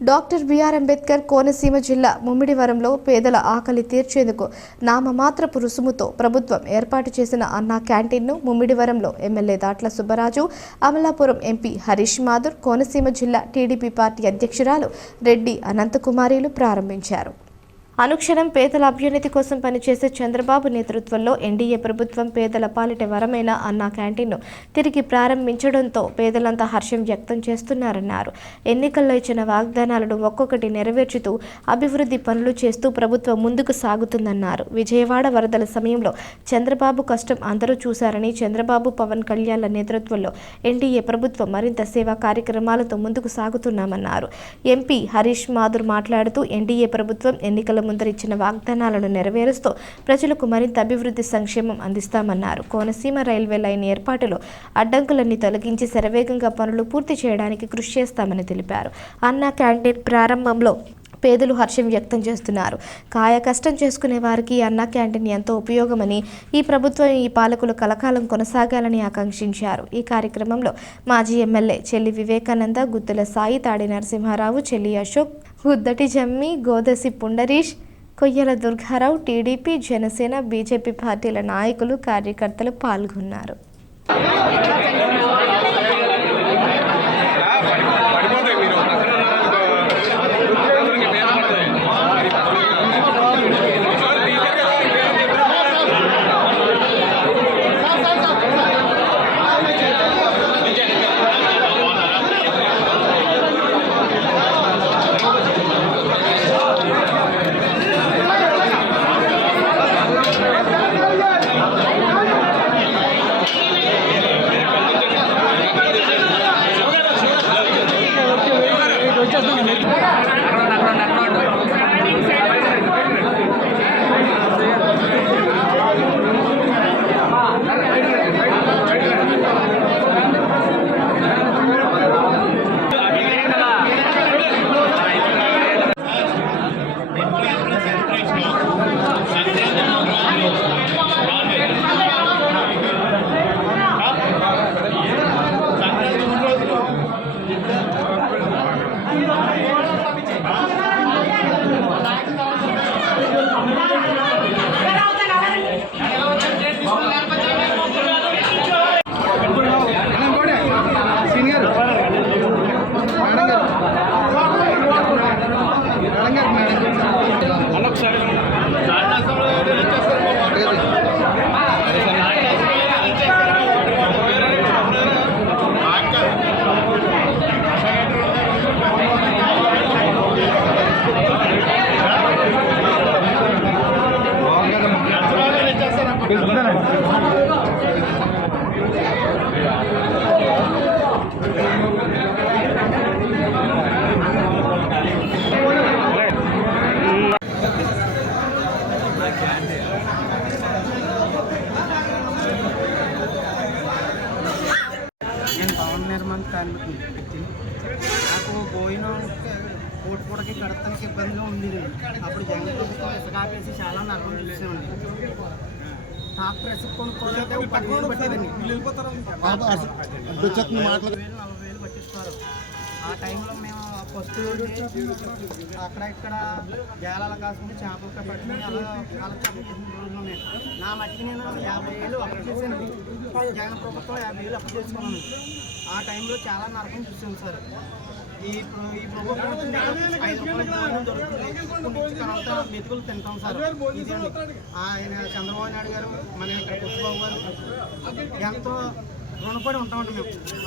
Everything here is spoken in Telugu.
డాక్టర్ బిఆర్ అంబేద్కర్ కోనసీమ జిల్లా ముమ్మిడివరంలో పేదల ఆకలి తీర్చేందుకు నామమాత్రపు రుసుముతో ప్రభుత్వం ఏర్పాటు చేసిన అన్నా క్యాంటీన్ను ముమ్మిడివరంలో ఎమ్మెల్యే దాట్ల సుబ్బరాజు, అమలాపురం ఎంపీ హరీష్ మాథుర్, కోనసీమ జిల్లా టీడీపీ పార్టీ అధ్యక్షురాలు రెడ్డి అనంతకుమారిలు ప్రారంభించారు. అనుక్షణం పేదల అభ్యున్నతి కోసం పనిచేసే చంద్రబాబు నేతృత్వంలో ఎన్డీఏ ప్రభుత్వం పేదల పాలిట వరమైన అన్నా క్యాంటీన్ను తిరిగి ప్రారంభించడంతో పేదలంతా హర్షం వ్యక్తం చేస్తున్నారన్నారు. ఎన్నికల్లో ఇచ్చిన వాగ్దానాలను ఒక్కొక్కటి నెరవేర్చుతూ అభివృద్ధి పనులు చేస్తూ ప్రభుత్వం ముందుకు సాగుతుందన్నారు. విజయవాడ వరదల సమయంలో చంద్రబాబు కష్టం అందరూ చూశారని, చంద్రబాబు, పవన్ కళ్యాణ్ల నేతృత్వంలో ఎన్డీఏ ప్రభుత్వం మరింత సేవా కార్యక్రమాలతో ముందుకు సాగుతున్నామన్నారు. ఎంపీ హరీష్ మాథుర్ మాట్లాడుతూ ఎన్డీఏ ప్రభుత్వం ఎన్నికల ముందర ఇచ్చిన వాగ్దానాలను నెరవేరుస్తూ ప్రజలకు మరింత అభివృద్ధి సంక్షేమం అందిస్తామన్నారు. కోనసీమ రైల్వే లైన్ ఏర్పాటులో అడ్డంకులన్నీ తొలగించి శరవేగంగా పనులు పూర్తి చేయడానికి కృషి చేస్తామని తెలిపారు. అన్నా క్యాంటీన్ ప్రారంభంలో పేదలు హర్షం వ్యక్తం చేస్తున్నారు. కాయ కష్టం చేసుకునే వారికి అన్నా క్యాంటీన్ ఎంతో ఉపయోగమని, ఈ ప్రభుత్వం, ఈ పాలకులు కలకాలం కొనసాగాలని ఆకాంక్షించారు. ఈ కార్యక్రమంలో మాజీ ఎమ్మెల్యే చెల్లి వివేకానంద, గుత్తుల సాయి, తాడి నరసింహారావు, చెల్లి అశోక్, గుద్దటి జమ్మి, గోదసి పుండరీష్, కొయ్యల దుర్గారావు, టీడీపీ, జనసేన, బీజేపీ పార్టీల నాయకులు, కార్యకర్తలు పాల్గొన్నారు. నేను భవన నిర్మాణ కార్మికుని. నాకు పోయిన పూటకి కడతానికి ఇబ్బందిగా ఉండేది. అప్పుడు జగన్ ప్రభుత్వం ఇసుక ఆపేసి చాలా నరకం చూసేవండి. ట్రాక్టర్ ఇసుక కొనుక్కోవాలంటే 10,000 పట్టేదండి. 40,000 పట్టిస్తారు. ఆ టైంలో మేము ఫస్ట్ అక్కడ ఇక్కడ జాలాల కాసుకుని చేపలతో పట్టుకుని అలా రోజులు ఉన్నాయి. నా మట్టికి నేను 50,000 అప్పు చేశానండి. జగన్ ప్రభుత్వం 50,000 అప్పు చేసుకున్నాను. ఆ టైంలో చాలా నరకం చూసాను సార్. ఈ ప్రభుత్వం 5 రూపాయలు దొరుకుతుంది, తర్వాత మెతుకులు తింటాం సార్. ఇదండి ఆయన చంద్రబాబు నాయుడు గారు, మన ఇక్కడ పుష్పబాబు గారు ఎంతో రుణపడి ఉంటామండి మేము.